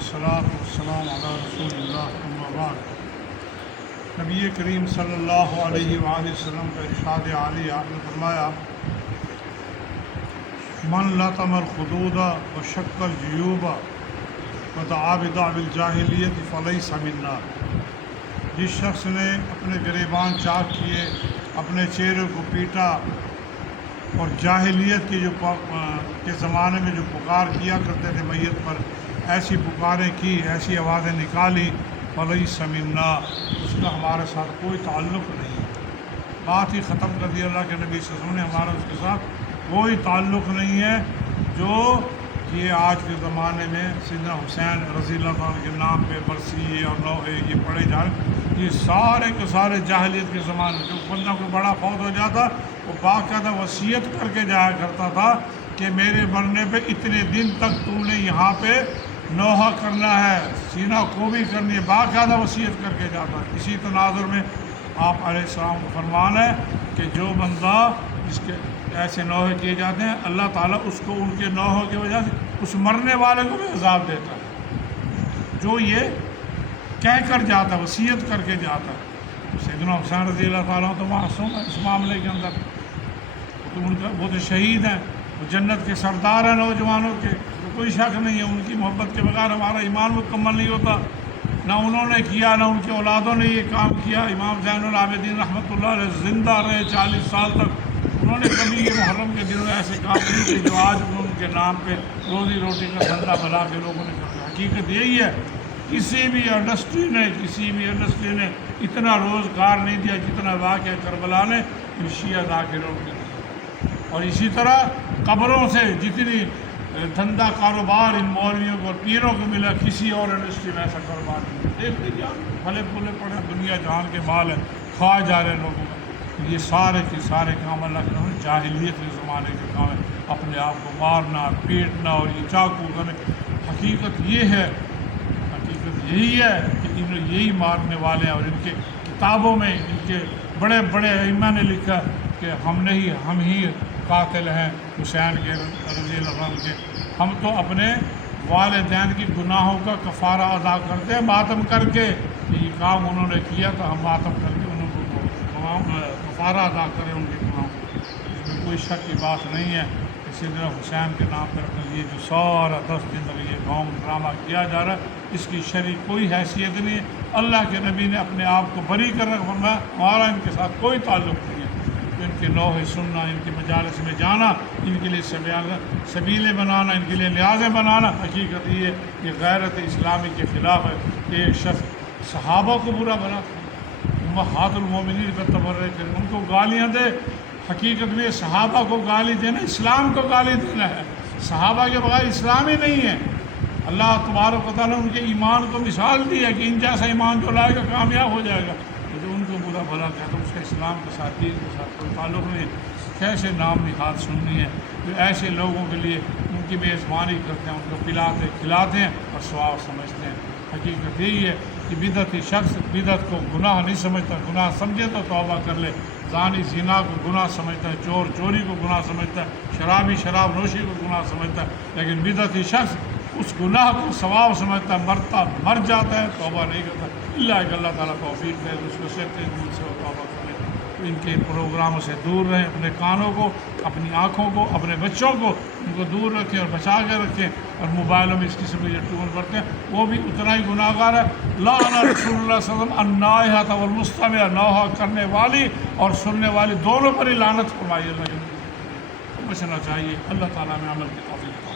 والصلاة والسلام علی رسول اللہ اما بعد۔ نبی کریم صلی اللہ علیہ وآلہ وسلم کا ارشاد عالی آپ نے فرمایا، من لطم الخدود وشق الجیوب ودعا بدعوى الجاہلیت فلیس منا۔ جس شخص نے اپنے گریبان چاک کیے، اپنے چہرے کو پیٹا اور جاہلیت کے کے زمانے میں جو پکار کیا کرتے تھے میت پر، ایسی پکاریں کی، ایسی آوازیں نکالی، فلیس منا، اس کا ہمارے ساتھ کوئی تعلق نہیں ہے۔ بات ہی ختم کر دی اللہ کے نبی صلی اللہ علیہ وسلم نے، ہمارا اس کے ساتھ کوئی تعلق نہیں ہے۔ جو یہ آج کے زمانے میں سیدنا حسین رضی اللہ عنہ کے نام پہ برسی اور نوحے یہ پڑھے جا رہے، یہ سارے کے سارے جاہلیت کے زمانے۔ جو بندہ کوئی بڑا فوت ہو جاتا وہ باقاعدہ وصیت کر کے جایا کرتا تھا کہ میرے مرنے پہ اتنے دن تک تم نے یہاں پہ نوحہ کرنا ہے، سینہ کوبی کرنی ہے، باقاعدہ وصیت کر کے جاتا۔ اسی تناظر میں آپ علیہ السلام کا فرمان ہے کہ جو بندہ جس کے ایسے نوحے کیے جاتے ہیں، اللہ تعالیٰ اس کو ان کے نوحوں کی وجہ سے اس مرنے والے کو بھی عذاب دیتا ہے جو یہ کہہ کر جاتا ہے، وصیت کر کے جاتا ہے۔ سیدنا حسین رضی اللہ تعالیٰ تو معصوم ہے اس معاملے کے اندر، تو وہ تو شہید ہیں، وہ جنت کے سردار ہیں نوجوانوں کے، کوئی شک نہیں ہے۔ ان کی محبت کے بغیر ہمارا ایمان مکمل نہیں ہوتا۔ نہ انہوں نے کیا، نہ ان کی اولادوں نے یہ کام کیا۔ امام زین العابدین رحمۃ اللہ علیہ زندہ رہے 40 سال تک، انہوں نے کبھی یہ محرم کے دنوں میں ایسے کام نہیں کیے جو آج ان کے نام پہ روزی روٹی کا دھندا بنا کے لوگوں نے کیا۔ حقیقت یہی ہے، کسی بھی انڈسٹری نے اتنا روزگار نہیں دیا جتنا واقعہ کربلا نے ان شیعہ ذاکروں کے دیا۔ اور اسی طرح قبروں سے جتنی دھندا کاروبار ان مولویوں کو اور پیروں کو ملا، کسی اور انڈسٹری میں ایسا کاروبار نہیں۔ دیکھ لیجیے آپ، پھلے پھولے پڑے دنیا جہان کے مال ہیں، کھا جا رہے لوگوں میں۔ یہ سارے کے سارے کام اللہ کے نام جاہلیت کے زمانے کے کام ہیں، اپنے آپ کو مارنا، پیٹنا اور یہ چاقو کرنے۔ حقیقت یہ ہے، حقیقت یہی ہے کہ یہی مارنے والے ہیں، اور ان کے کتابوں میں ان کے بڑے بڑے ائمہ نے لکھا کہ ہم ہی قاتل ہیں حسین کے رضی اللہ عنہ کے۔ ہم تو اپنے والدین کی گناہوں کا کفارہ ادا کرتے ہیں ماتم کر کے، یہ کام انہوں نے کیا تو ہم ماتم کر کے انہوں کو کفارہ ادا کریں ان کے گناہوں کو۔ اس میں کوئی شک کی بات نہیں ہے۔ اسی طرح حسین کے نام پر یہ جو سارا 10 دن تک یہ ڈھونگ ڈرامہ کیا جا رہا ہے، اس کی شرعی کوئی حیثیت نہیں ہے۔ اللہ کے نبی نے اپنے آپ کو بری کر رکھا، فرمایا ہمارا ان کے ساتھ کوئی تعلق نہیں ہے۔ ان کے نوحے سننا، ان کی مجالس میں جانا، ان کے لیے سبیلیں بنانا، ان کے لیے نیازیں بنانا، حقیقت یہ غیرت اسلامی کے خلاف ہے۔ ایک شخص صحابہ کو برا بنا، امہات المومنین کا تبرع کرے، ان کو گالیاں دے۔ حقیقت میں صحابہ کو گالی دینا اسلام کو گالی دینا ہے۔ صحابہ کے بغیر اسلام ہی نہیں ہے۔ اللہ تبارک و تعالیٰ نے ان کے ایمان کو مثال دی ہے کہ ان جیسا ایمان جو لائے گا کامیاب ہو جائے گا۔ جو ان کو برا بھلا کہتا ہے اس کا اسلام کے ساتھ، دین کے ساتھ کوئی تعلق نہیں ہے۔ کیسے نام نہاد سننی ہے جو ایسے لوگوں کے لیے ان کی میزبانی کرتے ہیں، ان کو کھلاتے ہیں اور ثواب سمجھتے ہیں۔ حقیقت یہی ہے کہ بدعتی شخص بدعت کو گناہ نہیں سمجھتا، گناہ سمجھے تو توبہ کر لے۔ زانی زنا کو گناہ سمجھتا ہے، چور چوری کو گناہ سمجھتا ہے، شرابی شراب نوشی کو گناہ سمجھتا ہے، لیکن بدعتی شخص اس گناہ کو ثواب سمجھتا ہے، مر جاتا ہے، توبہ نہیں کرتا۔ اللہ کہ اللہ تعالیٰ توفیق دے، اس کو سچے دل سے توبہ کرے۔ ان کے پروگراموں سے دور رہیں، اپنے کانوں کو، اپنی آنکھوں کو، اپنے بچوں کو ان کو دور رکھیں اور بچا کے رکھیں۔ اور موبائلوں میں اس قسم کے جو ٹون کرتے ہیں وہ بھی اتنا ہی گناہ گار ہے۔ لعن رسول اللہ صلی اللہ علیہ وسلم النائحۃ والمستمع، نوحہ کرنے والی اور سننے والی دونوں پر ہی لعنت فرمائی۔ اللہ بچنا چاہیے۔ اللہ تعالیٰ میں عمل کی توفیق